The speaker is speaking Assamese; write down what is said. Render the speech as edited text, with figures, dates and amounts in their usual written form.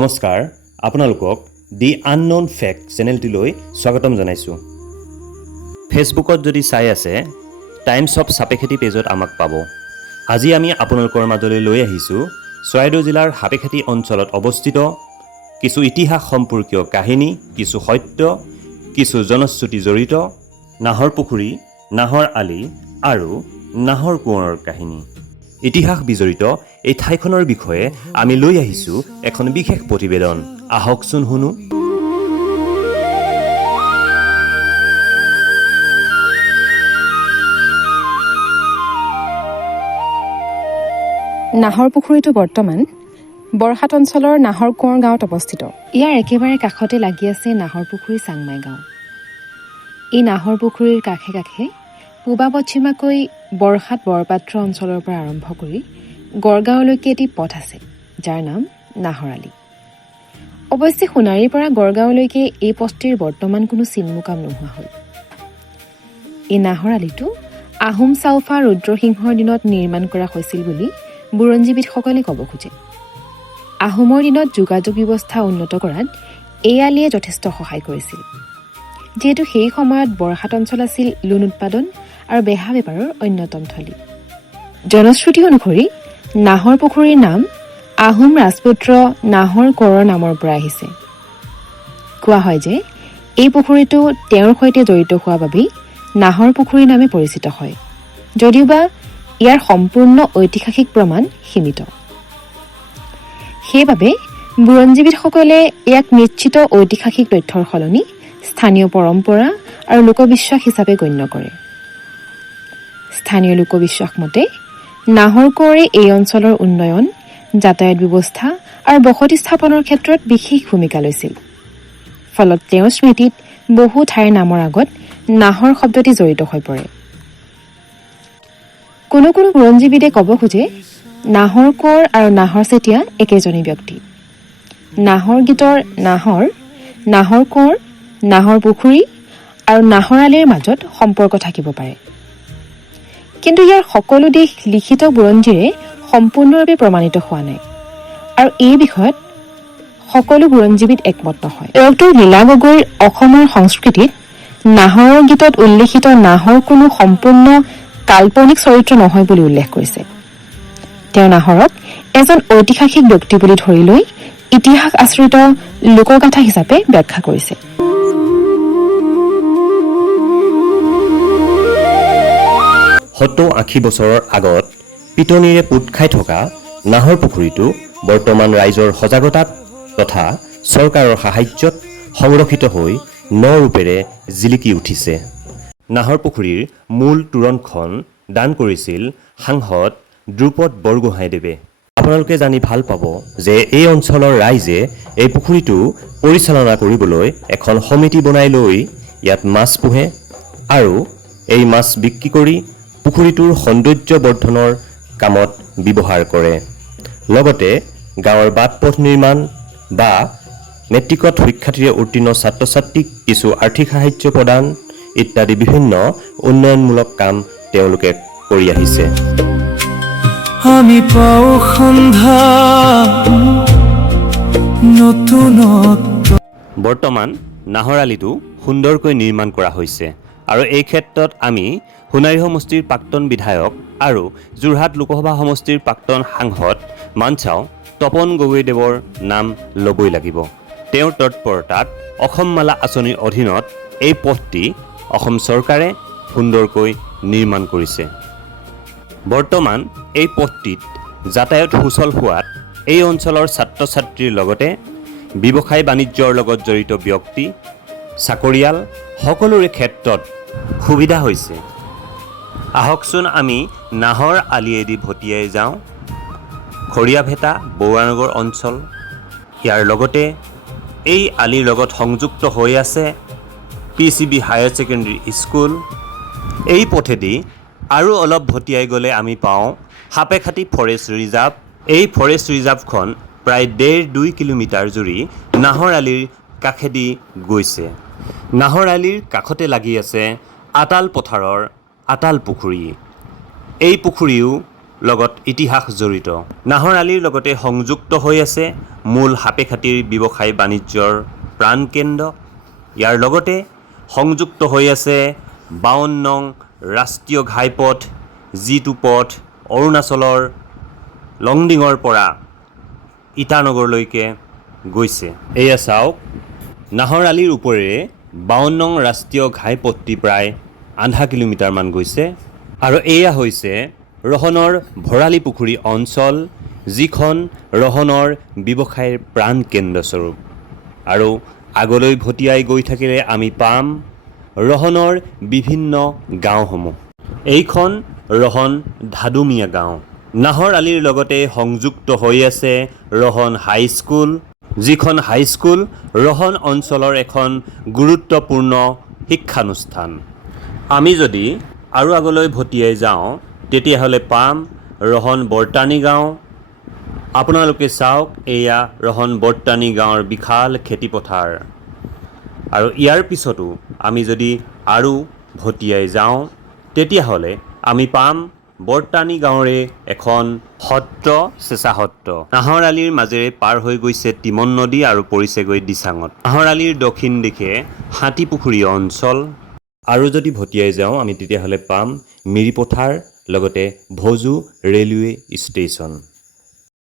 নমস্কাৰ আপোনালোকক দি আননোন ফেক্ট চেনেলটিলৈ স্বাগতম জনাইছোঁ। ফেচবুকত যদি চাই আছে টাইমছ অফ সাপেখাতী পেজত আমাক পাব। আজি আমি আপোনালোকৰ মাজলৈ লৈ আহিছোঁ চৰাইদেউ জিলাৰ সাপেখাতী অঞ্চলত অৱস্থিত কিছু ইতিহাস সম্পৰ্কীয় কাহিনী, কিছু সত্য, কিছু জনশ্ৰুতি জড়িত নাহৰ পুখুৰী, নাহৰ আলি আৰু নাহৰ কোঁৱৰৰ কাহিনী। ইতিহাস বিজড়িত এই ঠাইখনৰ বিষয়ে আমি লৈ আহিছোঁ এখন বিশেষ প্ৰতিবেদন। আহকচোন শুনো। নাহৰ পুখুৰীটো বৰ্তমান বৰহাট অঞ্চলৰ নাহৰ কোঁৱৰ গাঁৱত অৱস্থিত। ইয়াৰ একেবাৰে কাষতে লাগি আছে নাহৰ পুখুৰী চাংমাই গাঁও। এই নাহৰ পুখুৰীৰ কাষে কাষে পূবা পশ্চিমাকৈ বৰহাট বৰপাত্ৰ অঞ্চলৰ পৰা আৰম্ভ কৰি গড়গাঁৱলৈকে এটি পথ আছে, যাৰ নাম নাহৰ আলি। অৱশ্যে সোণাৰীৰ পৰা গড়গাঁৱলৈকে এই পথটিৰ বৰ্তমান কোনো চিনমুকাম নোহোৱা হ'ল। এই নাহৰ আলিটো আহোম চাউফা ৰুদ্ৰসিংহৰ দিনত নিৰ্মাণ কৰা হৈছিল বুলি বুৰঞ্জীবিদসকলে ক'ব খোজে। আহোমৰ দিনত যোগাযোগ ব্যৱস্থা উন্নত কৰাত এই আলিয়ে যথেষ্ট সহায় কৰিছিল, যিহেতু সেই সময়ত বৰহাট অঞ্চল আছিল লোণ উৎপাদন আৰু বেহা বেপাৰৰ অন্যতম থলী। জনশ্ৰুতি অনুসৰি নাহৰ পুখুৰীৰ নাম আহোম ৰাজপুত্ৰ নাহৰ কোঁৱৰৰ নামৰ পৰা আহিছে। কোৱা হয় যে এই পুখুৰীটো তেওঁৰ সৈতে জড়িত হোৱা বাবেই নাহৰ পুখুৰী নামে পৰিচিত হয়, যদিওবা ইয়াৰ সম্পূৰ্ণ ঐতিহাসিক প্ৰমাণ সীমিত। সেইবাবে বুৰঞ্জীবিদসকলে ইয়াক নিশ্চিত ঐতিহাসিক তথ্যৰ সলনি স্থানীয় পৰম্পৰা আৰু লোকবিশ্বাস হিচাপে গণ্য কৰে। স্থানীয় লোকবিশ্বাস মতে নাহৰ কোঁৱৰে এই অঞ্চলৰ উন্নয়ন, যাতায়াত ব্যৱস্থা আৰু বসতি স্থাপনৰ ক্ষেত্ৰত বিশেষ ভূমিকা লৈছিল। ফলত তেওঁৰ স্মৃতিত বহু ঠাইৰ নামৰ আগত নাহৰ শব্দটি জড়িত হৈ পৰে। কোনো কোনো বুৰঞ্জীবিদে ক'ব খোজে নাহৰ কোঁৱৰ আৰু নাহৰ চেতিয়া একেজনেই ব্যক্তি। নাহৰ গীতৰ নাহৰ, নাহৰ কোঁৱৰ, নাহৰ পুখুৰী আৰু নাহৰ আলিৰ মাজত সম্পৰ্ক থাকিব পাৰে, কিন্তু ইয়াৰ সকলো দিশ লিখিত বুৰঞ্জীৰে সম্পূৰ্ণৰূপে প্ৰমাণিত হোৱা নাই আৰু এই বিষয়ত সকলো বুৰঞ্জীবিদ একমত নহয়। ডক্টৰ লীলা গগৈৰ অসমৰ সংস্কৃতিত নাহৰৰ গীতত উল্লেখিত নাহৰ কোনো সম্পূৰ্ণ কাল্পনিক চৰিত্ৰ নহয় বুলি উল্লেখ কৰিছে। তেওঁ নাহৰক এজন ঐতিহাসিক ব্যক্তি বুলি ধৰি লৈ ইতিহাস আশ্ৰিত লোকগাথা হিচাপে ব্যাখ্যা কৰিছে। 70-80 বছৰৰ আগত পিটনিৰে পোত খাই থকা নাহৰ পুখুৰীটো বৰ্তমান ৰাইজৰ সজাগতাত তথা চৰকাৰৰ সাহায্যত সংৰক্ষিত হৈ ন ৰূপেৰে জিলিকি উঠিছে। নাহৰ পুখুৰীৰ মূল তোৰণখন দান কৰিছিল সাংসদ দ্ৰুপদ বৰগোহাঁইদেৱে। আপোনালোকে জানি ভাল পাব যে এই অঞ্চলৰ ৰাইজে এই পুখুৰীটো পৰিচালনা কৰিবলৈ এখন সমিতি বনাই লৈ ইয়াত মাছ পোহে আৰু এই মাছ বিক্ৰী কৰি পুখুৰীটোৰ সৌন্দৰ্য বৰ্ধনৰ কামত ব্যৱহাৰ কৰে। লগতে গাঁৱৰ বাট পথ নিৰ্মাণ বা মেট্ৰিকত সুখ্যাতিৰে উত্তীৰ্ণ ছাত্ৰ ছাত্ৰীক কিছু আৰ্থিক সাহায্য প্ৰদান ইত্যাদি বিভিন্ন উন্নয়নমূলক কাম তেওঁলোকে কৰি আহিছে। আমি পাও সন্ধ্যা নতুনত্ব। বৰ্তমান নাহৰ আলিটো সুন্দৰকৈ নিৰ্মাণ কৰা হৈছে আৰু এই ক্ষেত্ৰত আমি সোণাৰী সমষ্টিৰ প্ৰাক্তন বিধায়ক আৰু যোৰহাট লোকসভা সমষ্টিৰ প্ৰাক্তন সাংসদ মানচাও তপন গগৈদেৱৰ নাম ল'বই লাগিব। তেওঁৰ তৎপৰতাত অসম মালা আঁচনিৰ অধীনত এই পথটি অসম চৰকাৰে সুন্দৰকৈ নিৰ্মাণ কৰিছে। বৰ্তমান এই পথটিত যাতায়াত সুচল হোৱাত এই অঞ্চলৰ ছাত্ৰ ছাত্ৰীৰ লগতে ব্যৱসায় বাণিজ্যৰ লগত জড়িত ব্যক্তি, চাকৰিয়াল সকলোৰে ক্ষেত্ৰত সুবিধা হৈছে। আহকচোন আমি নাহৰ আলিয়েদি ভটিয়াই যাওঁ। খৰিয়াভেটা বৰুৱানগৰ অঞ্চল, ইয়াৰ লগতে এই আলিৰ লগত সংযুক্ত হৈ আছে PCB হায়াৰ ছেকেণ্ডেৰী স্কুল। এই পথেদি আৰু অলপ ভটিয়াই গ'লে আমি পাওঁ সাপেখাতী ফৰেষ্ট ৰিজাৰ্ভ। এই ফৰেষ্ট ৰিজাৰ্ভখন প্ৰায় 1.5-2 কিলোমিটাৰ জুৰি নাহৰ আলিৰ কাষেদি গৈছে। নাহৰ আলিৰ কাষতে লাগি আছে আতাল পথাৰৰ আতাল পুখুৰী। এই পুখুৰীও লগত ইতিহাস জড়িত। নাহৰ আলিৰ লগতে সংযুক্ত হৈ আছে মূল সাপেখাতিৰ ব্যৱসায় বাণিজ্যৰ প্ৰাণকেন্দ্ৰ। ইয়াৰ লগতে সংযুক্ত হৈ আছে 52 নং ৰাষ্ট্ৰীয় ঘাইপথ, যিটো পথ অৰুণাচলৰ লংডিঙৰ পৰা ইটানগৰলৈকে গৈছে। এয়া চাওক, নাহৰ আলিৰ ওপৰেৰে 52 নং ৰাষ্ট্ৰীয় ঘাইপথটি প্ৰায় আধা কিলোমিটাৰমান গৈছে। আৰু এয়া হৈছে ৰহনৰ ভৰালি পুখুৰী অঞ্চল, যিখন ৰহনৰ ব্যৱসায়ৰ প্ৰাণকেন্দ্ৰস্বৰূপ। আৰু আগলৈ ভটিয়াই গৈ থাকিলে আমি পাম ৰহনৰ বিভিন্ন গাঁওসমূহ। এইখন ৰহন ধাদুমীয়া গাঁও। নাহৰ আলিৰ লগতে সংযুক্ত হৈ আছে ৰহন হাইস্কুল, যিখন হাইস্কুল ৰহন অঞ্চলৰ এখন গুৰুত্বপূৰ্ণ শিক্ষানুষ্ঠান। আমি যদি আৰু আগলৈ ভটিয়াই যাওঁ তেতিয়াহ'লে পাম ৰহন বৰতানী গাঁও। আপোনালোকে চাওক, এয়া ৰহন বৰতানী গাঁৱৰ বিশাল খেতিপথাৰ। আৰু ইয়াৰ পিছতো আমি যদি আৰু ভটিয়াই যাওঁ তেতিয়াহ'লে আমি পাম বৰতানী গাঁৱৰে এখন সত্ৰ, চেঁচা সত্ৰ। নাহৰ আলিৰ মাজেৰে পাৰ হৈ গৈছে টিমন নদী আৰু পৰিছেগৈ দিচাঙত। নাহৰ আলিৰ দক্ষিণ দিশে হাতীপুখুৰী অঞ্চল। আৰু যদি ভটিয়াই যাওঁ আমি তেতিয়াহ'লে পাম মিৰিপথাৰ, লগতে ভজু ৰেলৱে ষ্টেচন।